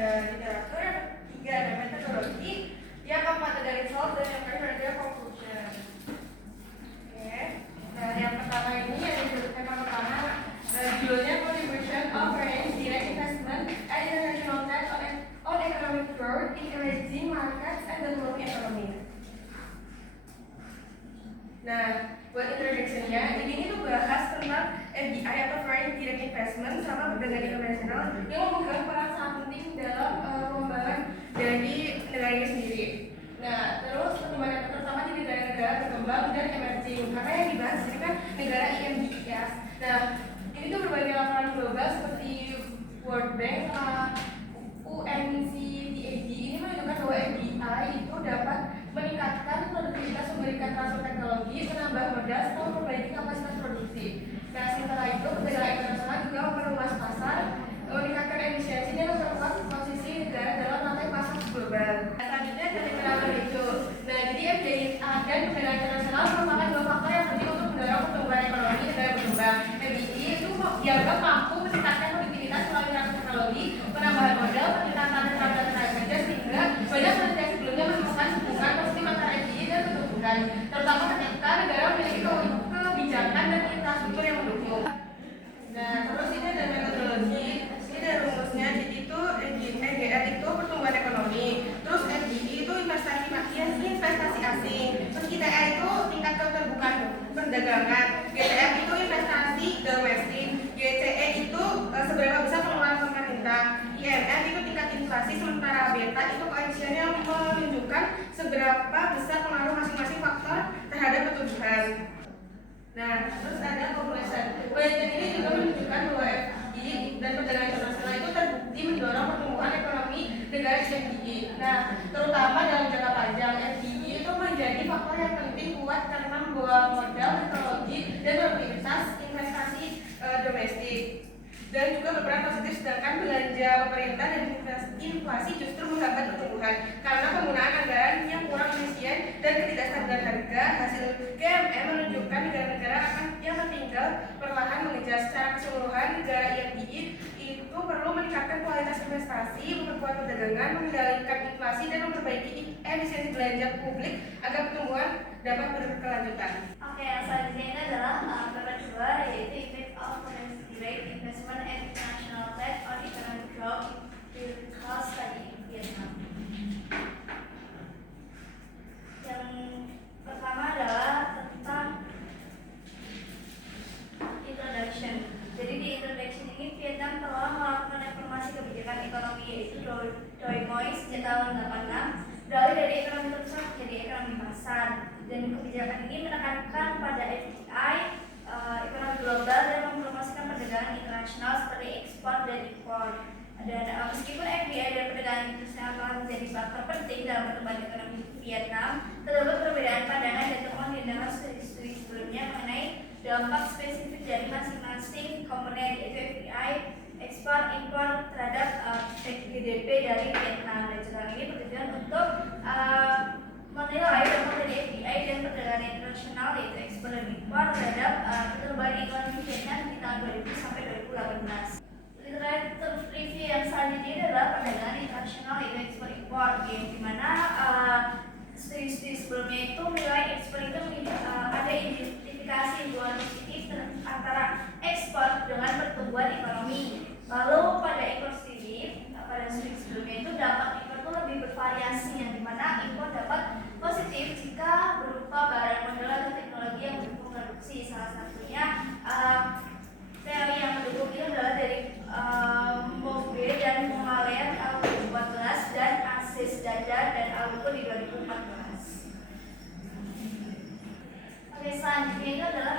ada literatur, yang ketiga ada metodologi, yang keempat ada result, dan yang kelima ada conclusion. Oke, nah yang pertama ini yang tema pertama judulnya Contribution of Foreign Direct Investment and International Trade on Economic Growth in Emerging Markets and Developing Economy. Nah, buat introduction-nya, jadi ini tuh bahas tentang FDI atau Foreign Direct Investment sama perdagangan internasional yang memegang peran sangat penting dalam pengembangan dari negaranya sendiri. Nah, terus perkembangan terutama di negara-negara berkembang dan emerging, karena yang dibahas ini kan negara IMD ya. Nah, ini tuh berbagai laporan global seperti World Bank, UNCTAD ini menunjukkan bahwa FDI itu dapat meningkatkan produktivitas, memberikan transfer teknologi, menambah modal, serta memperbaiki kapasitas produksi. Nah, sementara itu perdagangan internasional juga memperluas pasar, meningkatkan efisiensi dan memperkuat posisi negara dalam rantai pasar global. Nah, selanjutnya dari penerapan itu. Nah, jadi FDI dan perdagangan internasional merupakan dua faktor yang penting untuk mendorong pertumbuhan ekonomi negara berkembang. FDI itu dianggap mampu meningkatkan produktivitas melalui transfer teknologi, penambahan modal, peningkatan tenaga kerja sehingga banyak penelitian sebelumnya menemukan hubungan positif antara FDI dan pertumbuhan, terutama ketika negara memiliki kebijakan dan infrastruktur yang mendukung. Nah, terus ini ada metodologi, ini ada rumusnya. Jadi itu EGR itu pertumbuhan ekonomi, terus FDI itu investasi asing, terus ITR itu tingkat keterbukaan perdagangan, GTF itu investasi domestik, GCE itu seberapa besar pengeluaran pemerintah, IMF itu tingkat inflasi, sementara beta itu koefisiennya menunjukkan seberapa besar pengaruh masing-masing faktor terhadap pertumbuhan. Nah, terus ada population. Penelitian ini juga menunjukkan bahwa FDI dan perdagangan internasional itu terbukti mendorong pertumbuhan ekonomi negara FDI. Nah, terutama dalam jangka panjang, FDI itu menjadi faktor yang penting kuat karena membawa modal, teknologi, dan produktivitas investasi domestik. Dan juga berperan positif, sedangkan belanja pemerintah dan inflasi justru menghambat pertumbuhan karena penggunaan anggaran yang kurang efisien dan ketidakstabilan harga. Hasil GMM menunjukkan negara-negara yang tertinggal perlahan mengejar secara keseluruhan negara IMDI itu perlu meningkatkan kualitas investasi, memperkuat perdagangan, mengendalikan inflasi, dan memperbaiki efisiensi belanja publik agar pertumbuhan dapat berkelanjutan. Oke, selanjutnya ini adalah paper 2, yaitu Effect of Foreign Direct Investment and International Trade on Economic Growth in Cost Study in Vietnam. Yang pertama adalah tentang introduction. Jadi di introduction ini Vietnam telah melakukan reformasi kebijakan ekonomi, yaitu Doi Moi sejak tahun 86, beralih dari ekonomi terpusat menjadi ekonomi pasar. Dan kebijakan ini menekankan pada FDI, ekonomi global, dan mempromosikan perdagangan internasional seperti ekspor dan impor. Dan meskipun FDI dan perdagangan internasional telah menjadi faktor penting dalam pertumbuhan ekonomi Vietnam, terdapat perbedaan pandangan dan temuan di dalam studi-studi sebelumnya mengenai dampak spesifik dari masing-masing komponen, yaitu FDI, ekspor, impor terhadap GDP dari Vietnam. Dan sekarang ini bertujuan untuk menilai dampak dari FDI dan perdagangan internasional, yaitu ekspor dan impor terhadap pertumbuhan ekonomi Vietnam di tahun 2000 sampai 2018. Literatur review yang selanjutnya adalah perdagangan internasional, yaitu ekspor impor, di mana studi-studi sebelumnya itu menilai ekspor itu ada identifikasi hubungan positif antara ekspor dengan pertumbuhan ekonomi. Lalu pada impor sendiri, pada studi sebelumnya itu dampak impor itu lebih bervariasi, yang dimana impor dapat positif jika berupa barang modal atau teknologi yang mendukung produksi. Salah satunya teori yang mendukung itu adalah dari Mobe dan Moalen tahun 2014 dan Aziz Dadar dan Alko di 2014. Oke, selanjutnya itu adalah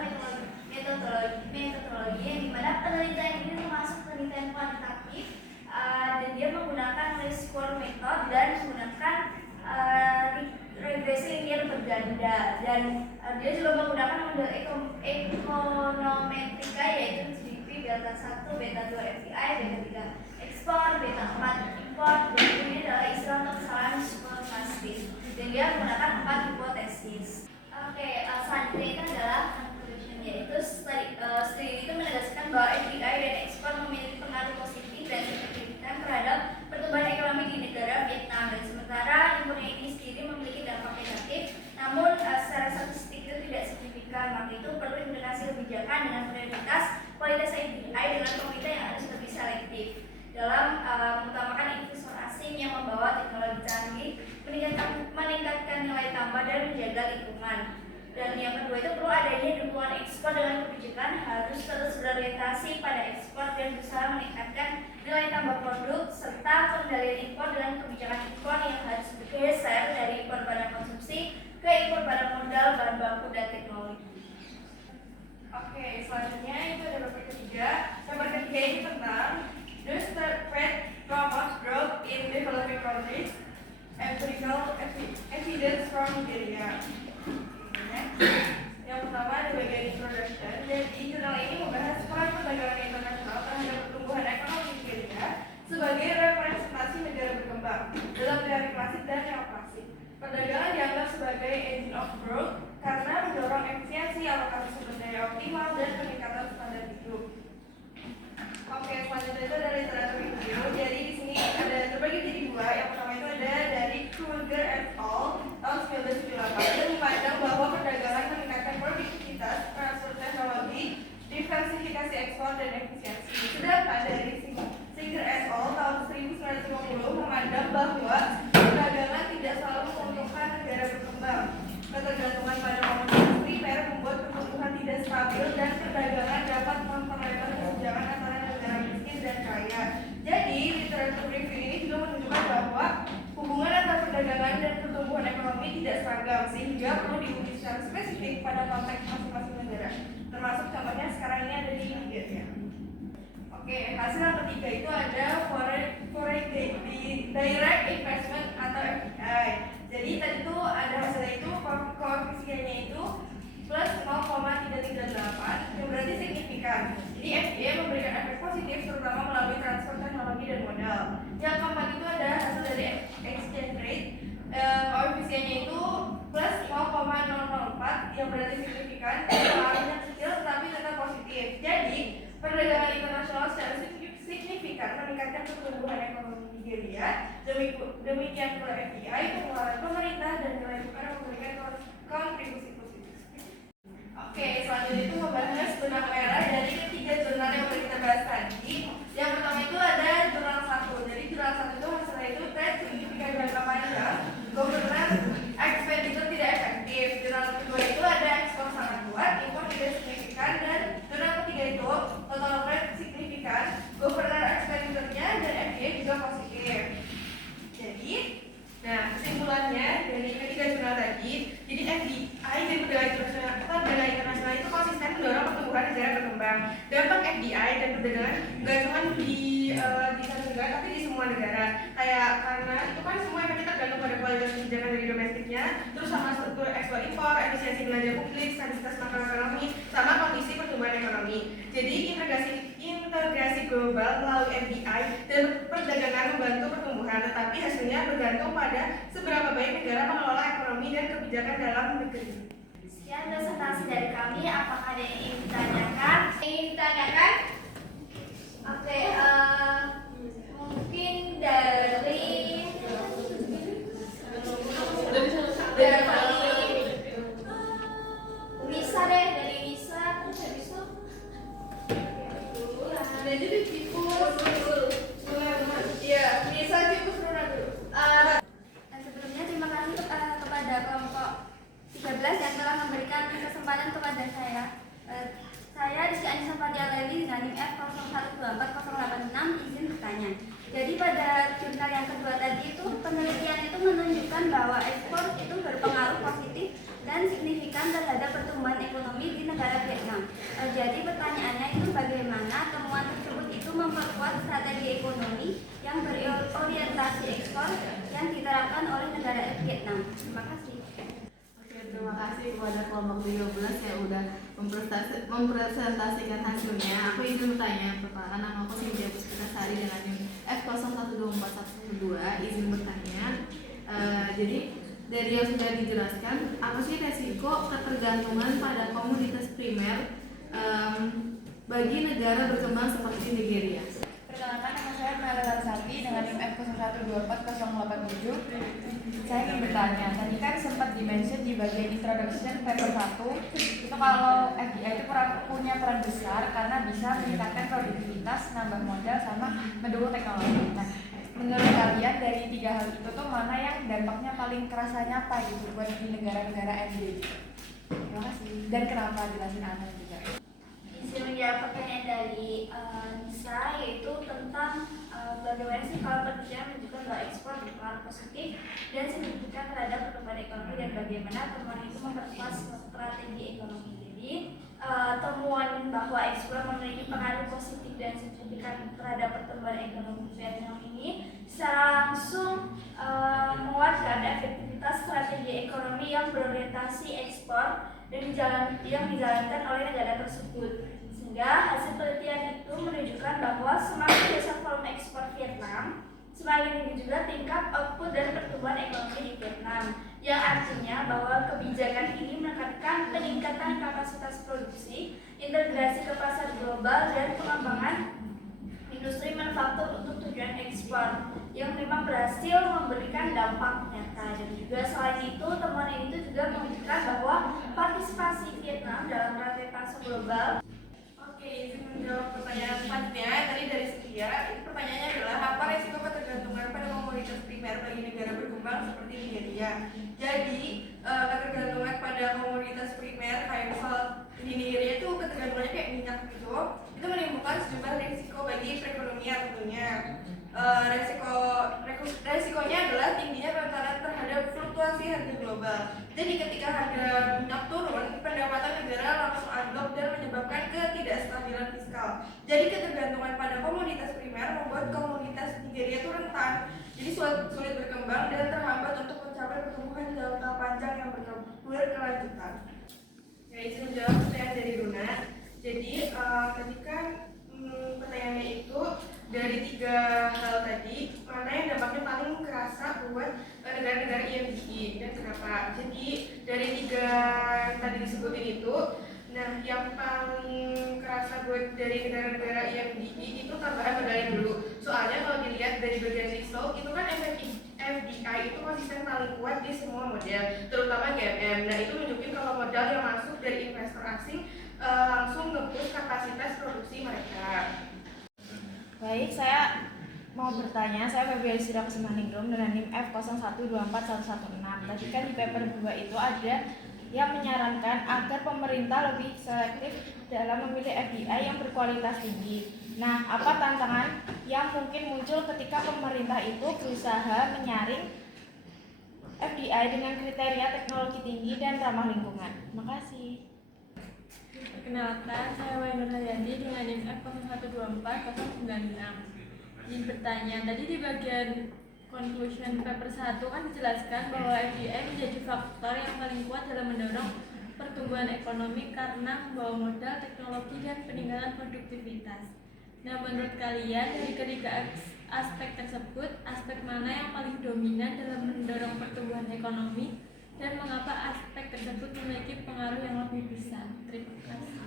metodologi yang dimana penelitian ini termasuk penelitian kuantitatif, dan dia menggunakan least square method dan menggunakan regresi linear berganda, dan dia juga menggunakan model ekonometrika, yaitu GDP, delta 1, beta 2 FDI, beta 3 ekspor, beta 4 impor, dan ini adalah istilah untuk kesalahan stokastik, dan dia menggunakan 4 hipotesis. Oke, selanjutnya itu adalah conclusion, yaitu studi itu menegaskan bahwa FDI dan ekspor memiliki pengaruh positif dan signifikan terhadap pertumbuhan ekonomi mengutamakan investor asing yang membawa teknologi canggih, meningkatkan nilai tambah dan menjaga lingkungan. Dan yang kedua itu perlu adanya dukungan ekspor dengan kebijakan harus terus berorientasi pada ekspor dan berusaha meningkatkan nilai tambah produk serta pengendalian impor dengan kebijakan impor yang harus bergeser dari impor barang konsumsi ke impor barang modal, bahan baku, dan teknologi. Oke, selanjutnya itu ada paper ketiga. Paper ketiga ini tentang Does the Fed promote growth in developing countries? Empirical evidence from Nigeria. Yang pertama di bagian introduction. Jadi jurnal ini membahas peran perdagangan internasional terhadap pertumbuhan ekonomi Nigeria sebagai representasi negara berkembang dalam teori klasik dan neoklasik. Perdagangan dianggap sebagai engine of growth karena mendorong efisiensi, alokasi sumber daya optimal, dan peningkatan standar hidup. Oke, selanjutnya itu dari literatur video. Jadi di sini ada terbagi jadi dua. Yang pertama itu ada dari Kruger et al. Tahun 1978 yang memandang bahwa perdagangan meningkatkan produktivitas, transfer teknologi, diversifikasi ekspor, dan efisiensi. Sedangkan dari Singer et al. Tahun 1950 memandang bahwa perdagangan tidak selalu menguntungkan negara berkembang. Ketergantungan pada komoditas primer membuat pertumbuhan tidak stabil dan perdagangan dapat memperlebar kesenjangan antara negara miskin dan kaya. Jadi, literatur review ini juga menunjukkan bahwa hubungan antara perdagangan dan pertumbuhan ekonomi tidak seragam, sehingga perlu diuji secara spesifik pada konteks masing-masing negara. Termasuk contohnya sekarang ini ada di Nigeria. Oke, hasil yang ketiga itu ada foreign direct investment atau FDI. Jadi tadi itu ada hasilnya itu koefisiennya itu plus 0,338 yang berarti signifikan. Jadi FDI memberikan efek positif terutama melalui transfer teknologi dan modal. Yang keempat itu ada hasil dari exchange rate, koefisiennya itu plus 0,004 yang berarti signifikan, pengaruhnya kecil tetapi tetap positif. Jadi perdagangan internasional secara signifikan meningkatkan pertumbuhan ekonomi Nigeria. Demikian pula FDI, pengeluaran pemerintah, dan nilai tukar yang memberikan kontribusi positif. Oke, selanjutnya itu membahas benang merah dari ketiga jurnal yang sudah kita bahas tadi. Yang pertama itu ada jurnal 1. Jadi jurnal 1 itu hasilnya itu trade signifikan jangka panjang, governance expenditure tidak efektif. Jurnal kedua itu ada ekspor sangat kuat, impor tidak signifikan, dan jurnal ketiga itu total trade signifikan, governance expenditure-nya dan FDI juga positif. Jadi, nah kesimpulannya dari ketiga jurnal tadi, jadi FDI dan perdagangan internasional itu konsisten mendorong pertumbuhan negara berkembang. Dampak FDI dan perdagangan nggak cuma di satu negara, tapi di semua negara. Kayak karena itu kan semua efeknya tergantung pada kualitas kebijakan dari domestiknya, terus sama struktur ekspor impor, efisiensi belanja publik, stabilitas makroekonomi, sama kondisi pertumbuhan ekonomi. Jadi integrasi global melalui FDI dan perdagangan membantu pertumbuhan, tetapi hasilnya bergantung pada seberapa baik negara mengelola ekonomi dan kebijakan dalam negeri. Sekian presentasi dari kami. Apakah ada yang ingin ditanyakan? Oke, mungkin dari Nisa deh, dari Nisa terus habis itu Jadi di Cipus, ya, Nisa Cipus dulu. sebelumnya terima kasih kepada kelompok 13 yang telah memberikan kesempatan kepada saya. Saya Rizky Anissa Fatia Lewi dengan NIM F01240886 izin bertanya. Jadi pada jurnal yang kedua tadi itu penelitian itu menunjukkan bahwa ekspor itu berpengaruh positif dan signifikan terhadap pertumbuhan ekonomi di negara Vietnam. Jadi pertanyaannya itu bagaimana temuan tersebut itu memperkuat strategi ekonomi yang berorientasi ekspor yang diterapkan oleh negara Vietnam. Terima kasih. Terima kasih kepada kelompok 13 yang udah mempresentasikan hasilnya. Aku izin bertanya, perkenalkan nama aku Cynthia Puspitasari dengan NIM F012412. Izin bertanya, jadi dari yang sudah dijelaskan, apa sih resiko ketergantungan pada komoditas primer bagi negara berkembang seperti Nigeria? Perkenalkan, nama saya Mela Larasati dengan NIM F0124087. Saya ingin bertanya, tadi kan sempat dimention di bagian introduction paper 1 itu kalau FDI itu punya peran besar karena bisa meningkatkan produktivitas, nambah modal, sama mendukung teknologi. Nah, menurut kalian dari 3 hal itu tuh mana yang dampaknya paling kerasa nyata gitu buat di negara-negara MD gitu? Terima kasih. Dan kenapa, jelasin Ana juga. Izin menjawab pertanyaan dari Nisa, yaitu tentang bagaimana sih kalau pekerjaan menunjukkan bahwa ekspor berpengaruh positif dan signifikan terhadap pertumbuhan ekonomi dan bagaimana temuan itu memperkuat strategi ekonomi. Jadi temuan bahwa ekspor memiliki pengaruh positif dan signifikan terhadap pertumbuhan ekonomi Vietnam ini secara langsung menguatkan efektivitas strategi ekonomi yang berorientasi ekspor dan yang dijalankan oleh negara tersebut. Sehingga hasil penelitian itu menunjukkan bahwa semakin besar volume ekspor Vietnam, semakin tinggi juga tingkat output dan pertumbuhan ekonomi di Vietnam. Yang artinya bahwa kebijakan ini menekankan peningkatan kapasitas produksi, integrasi ke pasar global, dan pengembangan industri manufaktur untuk tujuan ekspor yang memang berhasil memberikan dampak nyata. Dan juga selain itu, temuan ini juga menunjukkan bahwa partisipasi Vietnam dalam rantai pasar global. Oke, izin menjawab pertanyaan selanjutnya. Tadi dari Setia, itu pertanyaannya adalah apa resiko ketergantungan pada komoditas primer bagi negara berkembang seperti Nigeria? Jadi, ketergantungan pada komoditas primer kayak misal di Nigeria itu ketergantungannya kayak minyak gitu, itu menimbulkan sejumlah resiko bagi perekonomian tentunya. Resikonya adalah tingginya rentan terhadap fluktuasi harga global. Jadi ketika harga minyak turun, pendapatan negara langsung anjlok dan menyebabkan ketidakstabilan fiskal. Jadi ketergantungan pada komoditas primer membuat komoditas Nigeria itu rentan, jadi sulit berkembang dan terhambat untuk mencapai pertumbuhan jangka panjang yang berkelanjutan. Ya, izin menjawab pertanyaan dari Luna. Jadi ketika pertanyaannya itu dari 3 hal tadi, mana yang dampaknya paling kerasa buat negara-negara IMDI dan kenapa? Jadi dari 3 yang tadi disebutin itu, nah yang paling kerasa buat dari negara-negara IMDI itu tambahan modalnya dulu. Soalnya kalau dilihat dari bagian result itu kan FDI itu konsisten paling kuat di semua model, terutama GMM. Nah itu nunjukin kalau modal yang masuk dari investor asing langsung nge-boost kapasitas produksi mereka. Baik, saya mau bertanya, saya Febri Sira Kusumaningrum dengan NIM F0124116. Tadi kan di paper 2 itu ada yang menyarankan agar pemerintah lebih selektif dalam memilih FDI yang berkualitas tinggi. Nah, apa tantangan yang mungkin muncul ketika pemerintah itu berusaha menyaring FDI dengan kriteria teknologi tinggi dan ramah lingkungan? Terima kasih. Perkenalkan, saya Wainur Hayandi dengan NIM F0124-096. Izin bertanya, tadi di bagian conclusion paper 1 kan dijelaskan bahwa FDI menjadi faktor yang paling kuat dalam mendorong pertumbuhan ekonomi karena membawa modal, teknologi, dan peningkatan produktivitas. Nah, menurut kalian dari ketiga aspek tersebut, aspek mana yang paling dominan dalam mendorong pertumbuhan ekonomi dan mengapa aspek tersebut memiliki pengaruh yang lebih besar? Terima kasih.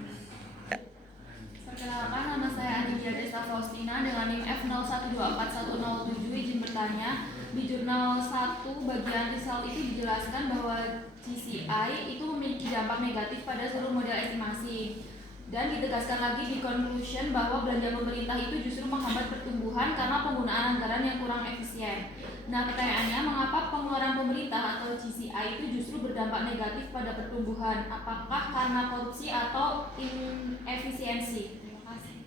Perkenalkan, nama saya Anindya Desta Faustina dengan NIM F01244107. Izin bertanya, di jurnal 1 bagian result itu dijelaskan bahwa GCI itu memiliki dampak negatif pada seluruh model estimasi. Dan ditegaskan lagi di conclusion bahwa belanja pemerintah itu justru menghambat pertumbuhan karena penggunaan anggaran yang kurang efisien. Nah, pertanyaannya, mengapa pengeluaran pemerintah atau GCI itu justru berdampak negatif pada pertumbuhan? Apakah karena korupsi atau inefisiensi? Terima kasih.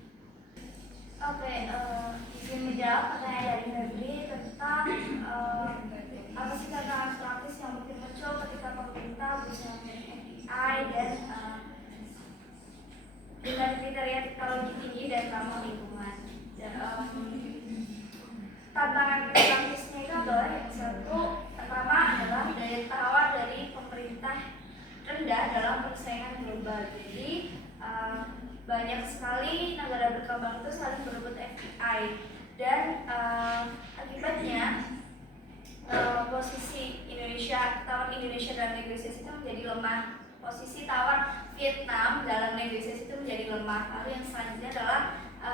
Oke, izin menjawab pertanyaan dari Febri tentang apa sih tantangan praktis yang mungkin muncul ketika pemerintah berusaha memilih FDI dan dengan kriteria teknologi tinggi dan ramah lingkungan. Tantangan praktisnya itu adalah yang satu, pertama adalah daya tawar dari pemerintah rendah dalam persaingan global. Jadi banyak sekali negara berkembang itu saling berebut FDI dan akibatnya posisi Indonesia, tawar Indonesia dalam negosiasi itu menjadi lemah. Posisi tawar Vietnam dalam negosiasi itu menjadi lemah. Lalu yang selanjutnya adalah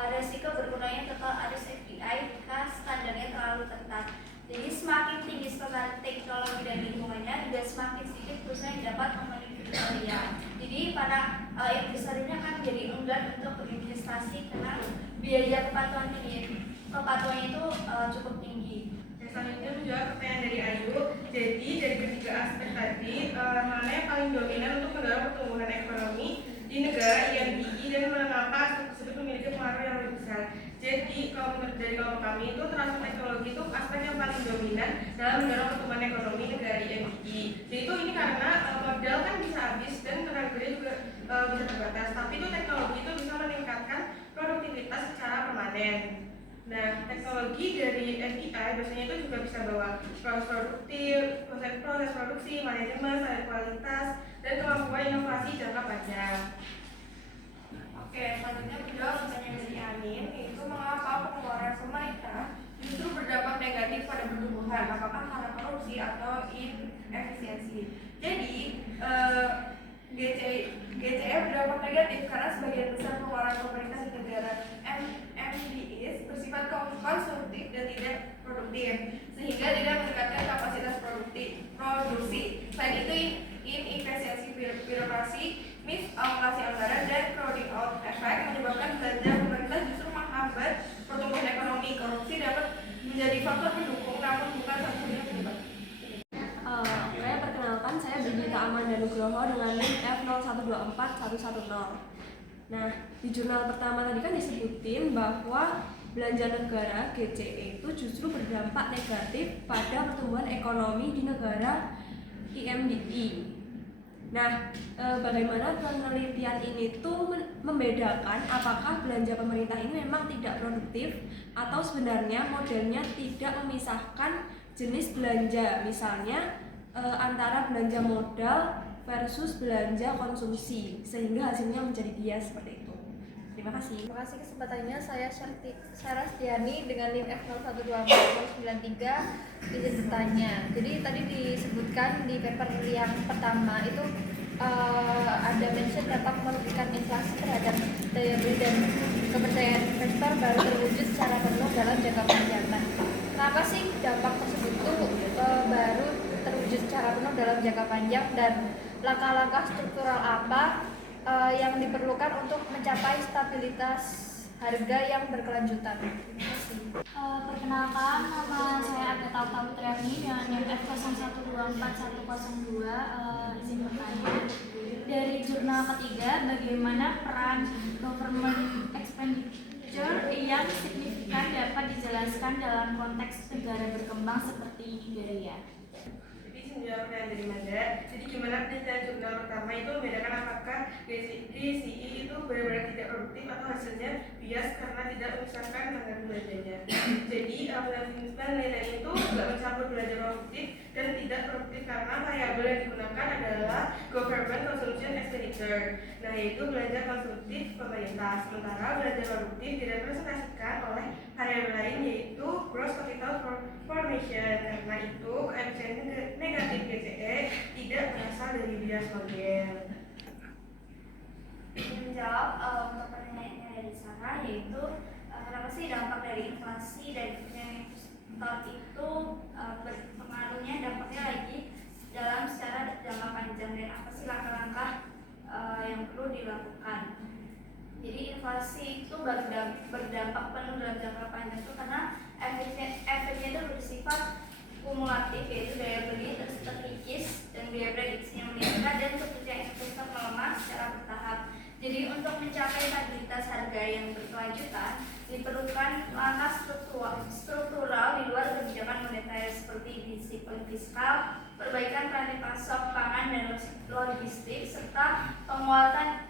resiko berkurangnya total arus FDI jika standarnya terlalu terlalu ketat. Jadi semakin tinggi standar teknologi dan lingkungannya, juga semakin sedikit perusahaan yang dapat memenuhi kriteria. Jadi para investor ini akan menjadi enggan untuk berinvestasi karena biaya kepatuhannya itu cukup tinggi. Selanjutnya juga pertanyaan dari Ayu. Jadi dari ketiga aspek tadi, mana yang paling dominan untuk mendorong pertumbuhan ekonomi di negara IMDI dan mengapa aspek tersebut memiliki pengaruh yang lebih besar? Jadi kalau menurut dari kelompok kami itu transfer teknologi itu aspek yang paling dominan dalam mendorong pertumbuhan ekonomi negara IMDI. Jadi itu ini karena modal kan bisa habis dan tenaga kerja juga bisa terbatas. Tapi itu teknologi itu bisa meningkatkan produktivitas secara permanen. Nah, teknologi dari FDI biasanya itu juga bisa bawa proses produktif, proses produksi, manajemen, standar kualitas, dan kemampuan inovasi jangka panjang. Oke, selanjutnya menjawab pertanyaan dari Amin, yaitu mengapa pengeluaran pemerintah justru berdampak negatif pada pertumbuhan, apakah karena korupsi atau inefisiensi. Jadi, GCE berdampak negatif karena sebagian besar pengeluaran pemerintah di negara MDIs bersifat konsumtif dan tidak produktif, sehingga tidak meningkatkan kapasitas produksi. Selain itu, inefisiensi birokrasi, misalokasi anggaran, dan crowding out effect menyebabkan belanja pemerintah justru menghambat pertumbuhan ekonomi. Korupsi dapat menjadi faktor pendukung, namun bukan satu-satunya penyebab. Perkenalkan, saya Brigita Amanda Nugroho dengan NIM F0124110. Nah, di jurnal pertama tadi kan disebutin bahwa belanja negara GCE itu justru berdampak negatif pada pertumbuhan ekonomi di negara IMDI. Nah, bagaimana penelitian ini tuh membedakan apakah belanja pemerintah ini memang tidak produktif atau sebenarnya modelnya tidak memisahkan jenis belanja, misalnya antara belanja modal versus belanja konsumsi, sehingga hasilnya menjadi bias seperti itu. Terima kasih. Terima kasih kesempatannya. Saya Sarastiani dengan NIM F0124093 izin bertanya. Jadi tadi disebutkan di paper yang pertama itu ada mention dapat memberikan inflasi terhadap daya beli dan kepercayaan investor baru terwujud secara penuh dalam jangka panjang. Nah, kenapa sih dampak tersebut tuh baru terwujud secara penuh dalam jangka panjang, dan langkah-langkah struktural apa yang diperlukan untuk mencapai stabilitas harga yang berkelanjutan? Terima kasih. Perkenalkan, nama saya Agatha Putriani dengan NIM F0124102. Izin bertanya, dari jurnal ketiga, bagaimana peran government expenditure yang signifikan dapat dijelaskan dalam konteks negara berkembang seperti Nigeria? Menjawab pertanyaan dari Manda. Jadi gimana penelitian jurnal pertama itu membedakan apakah GCE itu benar-benar tidak produktif atau hasilnya bias karena tidak memisahkan anggaran belanjanya. Jadi penelitian itu tidak mencampur belanja produktif dan tidak produktif karena variabel yang digunakan adalah government consumption expenditure. Nah, yaitu belanja konsumtif pemerintah. Sementara belanja produktif direpresentasikan oleh variabel lain yaitu gross capital formation. Karena itu koefisien negatif GCE tidak berasal dari bias model. Menjawab untuk pertanyaannya dari Sarah, yaitu kenapa sih dampak dari inflasi dan investor itu berpengaruhnya dampaknya lagi dalam secara jangka panjang, dan apa sih langkah-langkah yang perlu dilakukan. Jadi inflasi itu berdampak penuh dalam jangka panjang itu karena efeknya itu bersifat kumulatif, yaitu daya beli terus terkikis dan biaya prediksinya meningkat dan kepercayaan investor melemah secara bertahap. Jadi untuk mencapai stabilitas harga yang berkelanjutan diperlukan langkah struktural di luar kebijakan moneter seperti disiplin fiskal, perbaikan rantai pasok pangan dan logistik, serta penguatan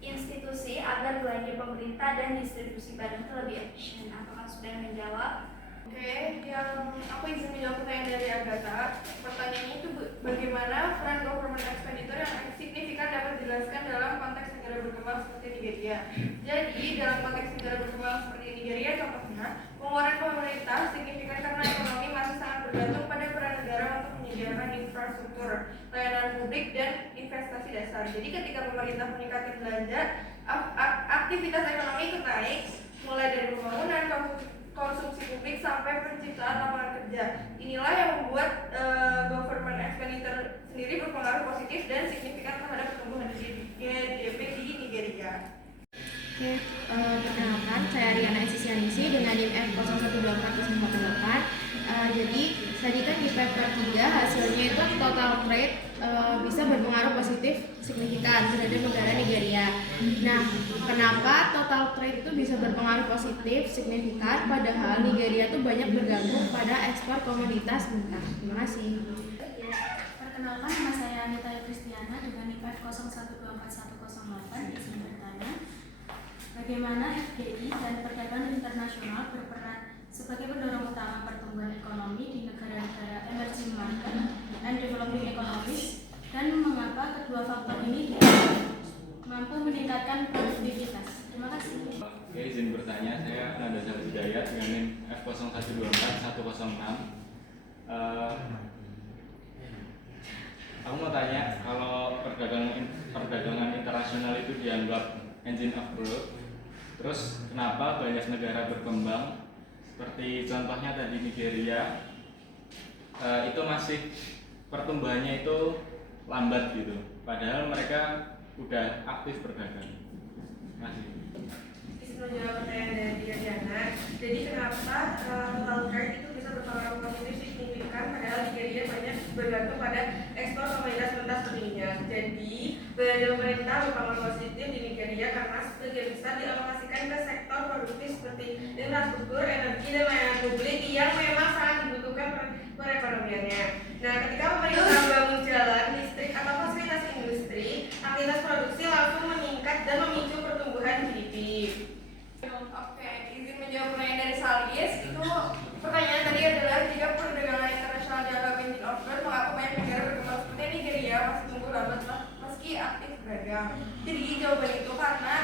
institusi agar belanja pemerintah dan distribusi barang itu lebih efisien. Apakah sudah menjawab? Oke, yang aku izin menjawab pertanyaan dari Agatha. Pertanyaannya itu bagaimana peran government expenditure yang signifikan dapat dijelaskan dalam konteks negara berkembang seperti Nigeria. Jadi dalam konteks negara berkembang seperti Nigeria, contohnya pengeluaran pemerintah signifikan karena ekonomi masih sangat bergantung pada peran negara untuk menyediakan infrastruktur, layanan publik, dan investasi dasar. Jadi ketika pemerintah meningkatkan belanja, aktivitas ekonomi ikut naik, mulai dari pembangunan, konsumsi publik sampai Tadi kan di paper 3 hasilnya itu total trade bisa berpengaruh positif signifikan terhadap negara Nigeria. Nah, kenapa total trade itu bisa berpengaruh positif signifikan padahal Nigeria itu banyak bergantung pada ekspor komoditas mentah? Terima kasih. Perkenalkan, nama saya Anita Kristiana dengan NIM F01241108. Izin bertanya, bagaimana FDI dan perdagangan internasional berperan sebagai pendorong utama pertumbuhan ekonomi di negara-negara emerging market and developing economies, dan mengapa kedua faktor ini mampu meningkatkan produktivitas? Terima kasih. Oke, izin bertanya, saya Nanda Sari Hidayat dengan NIM F01241106. Aku mau tanya, kalau perdagangan internasional itu dianggap engine of growth, terus kenapa banyak negara berkembang seperti contohnya tadi Nigeria itu masih pertumbuhannya itu lambat gitu, padahal mereka udah aktif berdagang? Masih. Menjawab pertanyaan dari Diana, jadi kenapa total trade itu bisa berpengaruh positif signifikan padahal Nigeria banyak bergantung pada ekspor komoditas mentah seperti minyak. Jadi belanja pemerintah berpengaruh positif di Nigeria karena sebagian besar dialokasikan ke sektor produktif seperti infrastruktur, energi, dan layanan publik yang memang sangat dibutuhkan perekonomiannya. Nah, ketika pemerintah membangun jalan, listrik, atau fasilitas industri, aktivitas produksi langsung meningkat dan memicu pertumbuhan GDP. Oke, izin menjawab pertanyaan dari Salis. Itu pertanyaan tadi adalah jika perdagangan internasional dianggap engine of growth, mengapa banyak negara berkembang seperti Nigeria masih tumbuh lambat meski aktif berdagang? Jadi jawaban itu karena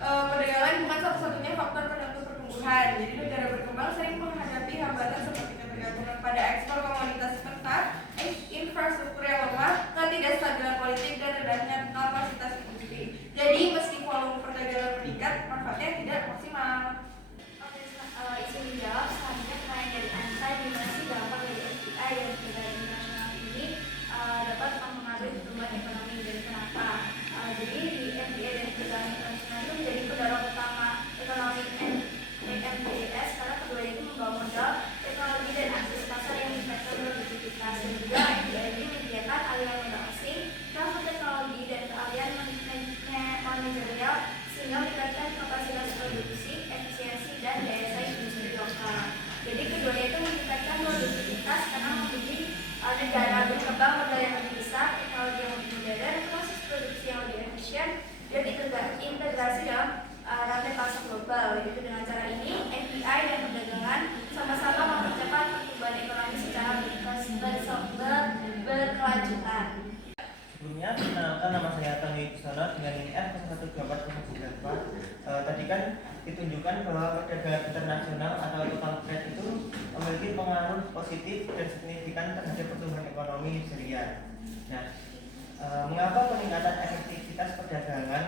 perdagangan bukan satu-satunya faktor penentu pertumbuhan. Jadi negara berkembang sering menghadapi hambatan seperti ketergantungan pada ekspor komoditas mentah, infrastruktur yang lemah, ketidakstabilan politik, dan rendahnya kapasitas industri. Jadi meski volume perdagangan meningkat, manfaatnya tidak maksimal. Oke, izin dijawab. Selanjutnya pertanyaan dari Anissa, gimana sih dampak dari FDI dan perdagangan internasional ini dapat mempengaruhi pertumbuhan ekonomi, dan kenapa? Jadi di FDI dan perdagangan internasional itu menjadi pendorong utama ekonomi MDS karena keduanya itu membawa modal, teknologi, dan akses pasar yang meningkatkan produktivitas. Dan juga FDI ini menyediakan aliran modal asing, transfer teknologi, dan keahlian manajerial sehingga meningkatkan kapasitas produksi, efisiensi, dan daya saing industri lokal. Jadi keduanya itu meningkatkan produktivitas karena memiliki negara berkembang modal yang lebih besar, teknologi yang lebih modern, proses produksi yang lebih efisien, dan integrasi dalam rantai pasar global. Yaitu dengan cara ini, FDI dan perdagangan sama-sama mempercepat pertumbuhan ekonomi secara berkelanjutan. Sebelumnya, perkenalkan, nama saya Tanggi Kusana dengan NIM F012409. Tadi kan ditunjukkan bahwa perdagangan internasional atau total trade itu memiliki pengaruh positif dan signifikan terhadap pertumbuhan ekonomi Nigeria. Nah, mengapa peningkatan efektivitas perdagangan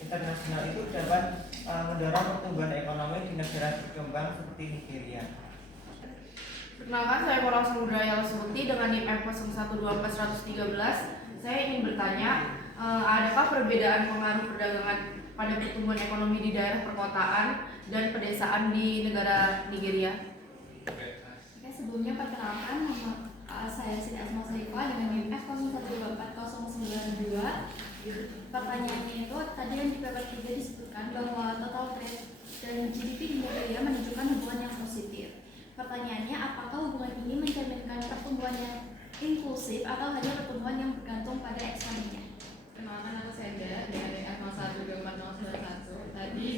internasional itu dapat mendorong pertumbuhan ekonomi di negara berkembang seperti Nigeria? Perkenalkan, saya Korang Samudra Yalasuti dengan NIM F012413. Saya ingin bertanya, adakah perbedaan pengaruh perdagangan pada pertumbuhan ekonomi di daerah perkotaan dan pedesaan di negara Nigeria? Oke, sebelumnya perkenalkan, nama saya Siti Asma Saifah dengan NIM F01240092. Pertanyaannya itu tadi yang di paper 3 disebutkan bahwa total trade dan GDP di Nigeria menunjukkan hubungan yang positif. Pertanyaannya, apakah hubungan ini mencerminkan pertumbuhan yang inklusif atau hanya pertumbuhan yang bergantung pada ekspornya? Kenalkan, aku Seda dari F01240091. Tadi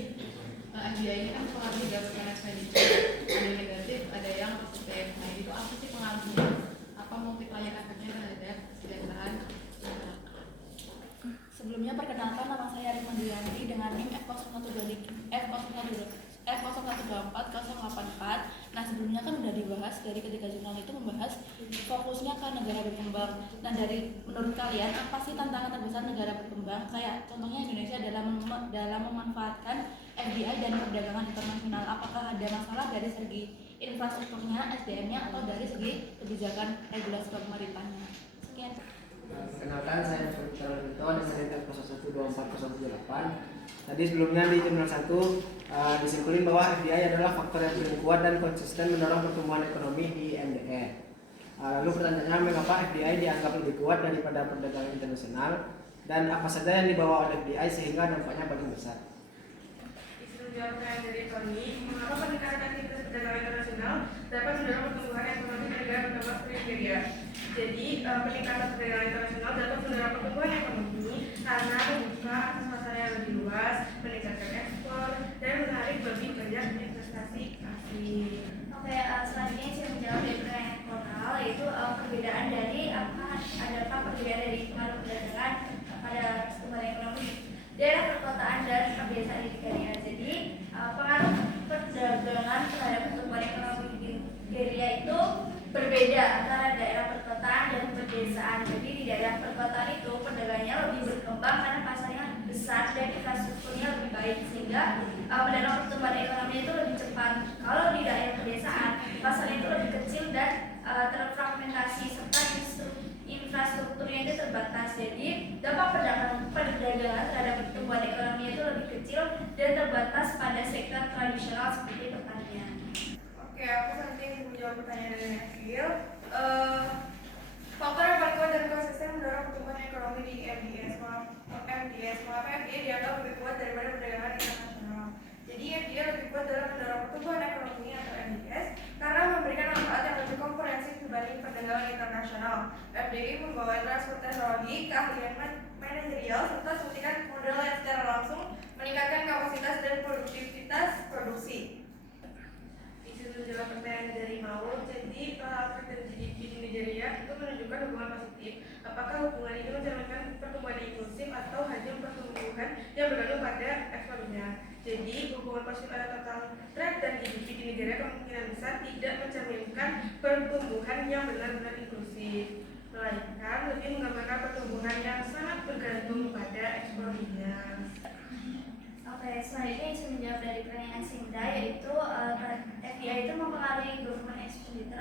FDI ini kan pengaruh berdasarkan expenditure, ada negatif, ada yang positif. Nah, itu apa sih pengaruhnya? Apa multiplier efeknya terhadap kesejahteraan masyarakat? Sebelumnya perkenalkan, nama saya Rima Duyanti dengan NIM F01240084. Nah, sebelumnya kan udah dibahas dari ketiga jurnal itu membahas fokusnya ke negara berkembang. Nah, menurut kalian apa sih tantangan terbesar negara berkembang? Kayak contohnya Indonesia dalam memanfaatkan FDI dan perdagangan internasional. Apakah ada masalah dari segi infrastrukturnya, SDM-nya, atau dari segi kebijakan regulasi pemerintahnya? Sekian. Kenalkan, saya Dr. Lito dengan NIM F012408. Tadi sebelumnya di jurnal 1 disimpulkan bahwa FDI adalah faktor yang paling kuat dan konsisten mendorong pertumbuhan ekonomi di MDE. Lalu pertanyaannya, mengapa FDI dianggap lebih kuat daripada perdagangan internasional dan apa saja yang dibawa oleh FDI sehingga dampaknya paling besar? Menjawab pertanyaan dari Tony, mengapa peningkatan aktivitas perdagangan internasional dapat mendorong pertumbuhan ekonomi negara berkembang seperti Nigeria? Jadi, peningkatan perdagangan internasional dapat mendorong pertumbuhan ekonomi karena membuka akses pasar yang lebih luas, meningkatkan ekspor, dan menarik lebih banyak investasi asing. Oke, selanjutnya saya menjawab dari pertanyaan eksternal, yaitu perbedaan dari adakah perbedaan dari pengaruh perdagangan pada pertumbuhan ekonomi daerah perkotaan dan pedesaan di Nigeria. Jadi pengaruh perdagangan terhadap pertumbuhan ekonomi di Nigeria itu berbeda antara daerah perkotaan dan pedesaan. Jadi di daerah perkotaan itu perdagangannya lebih berkembang karena pasarnya besar dan infrastrukturnya lebih baik, sehingga mendorong pertumbuhan ekonomi itu lebih cepat. Kalau di daerah pedesaan pasarnya itu lebih kecil dan terfragmentasi serta infrastrukturnya itu terbatas. Jadi dampak perdagangan terhadap pertumbuhan ekonomi itu lebih kecil dan terbatas pada sektor tradisional seperti pertanian. Oke, aku nanti menjawab pertanyaan dari Akil. Faktor yang paling kuat dan konsisten mendorong pertumbuhan ekonomi di MDS, mengapa FDI dianggap lebih kuat daripada perdagangan internasional. Jadi FDI lebih kuat dalam mendorong pertumbuhan ekonomi atau MDS karena memberikan manfaat yang lebih komprehensif dibanding perdagangan internasional. FDI membawa transfer teknologi, keahlian manajerial, serta suntikan modal yang secara langsung meningkatkan kapasitas dan produktivitas produksi. Menjawab pertanyaan dari Maul, jadi faktor GDP di Nigeria itu menunjukkan hubungan positif. Apakah hubungan ini mencerminkan pertumbuhan inklusif atau hanya pertumbuhan yang bergantung pada ekspornya? Jadi hubungan positif antara total trade dan GDP di Nigeria kemungkinan besar tidak mencerminkan pertumbuhan yang benar-benar inklusif, melainkan lebih menggambarkan pertumbuhan yang sangat bergantung pada ekspornya. Oke, selanjutnya saya menjawab dari pertanyaan Sinda, yaitu FDI itu mempengaruhi government expenditure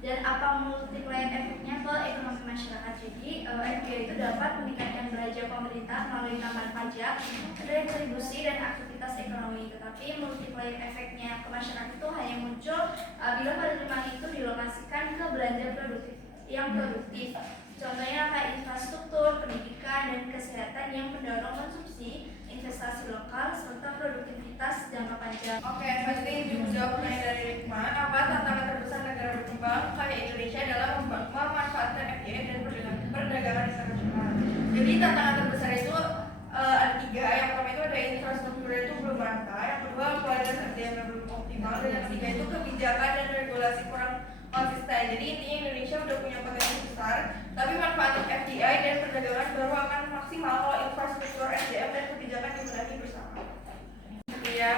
dan apa multiplier efeknya ke ekonomi masyarakat. Jadi FDI itu dapat meningkatkan belanja pemerintah melalui tambahan pajak, retribusi dan aktivitas ekonomi. Tetapi multiplier efeknya ke masyarakat itu hanya muncul bila penerimaan itu dilokasikan ke belanja yang produktif. Contohnya kayak infrastruktur, pendidikan, dan kesehatan yang mendorong konsumsi, investasi lokal, serta produktivitas jangka panjang. Oke, selanjutnya menjawab pertanyaan dari Rikman, apa tantangan terbesar negara berkembang kayak Indonesia dalam memanfaatkan FDI dan perdagangan internasional? Jadi tantangan terbesar itu ada 3. Yang pertama itu ada infrastruktur itu belum merata, yang kedua kualitas FDI yang belum optimal, dan yang ketiga itu kebijakan dan regulasi kurang konsisten. Jadi intinya Indonesia udah punya potensi besar, tapi manfaat FDI dan perdagangan baru akan maksimal kalau infrastruktur SDM dan kebijakan dibenahi bersama. Ya,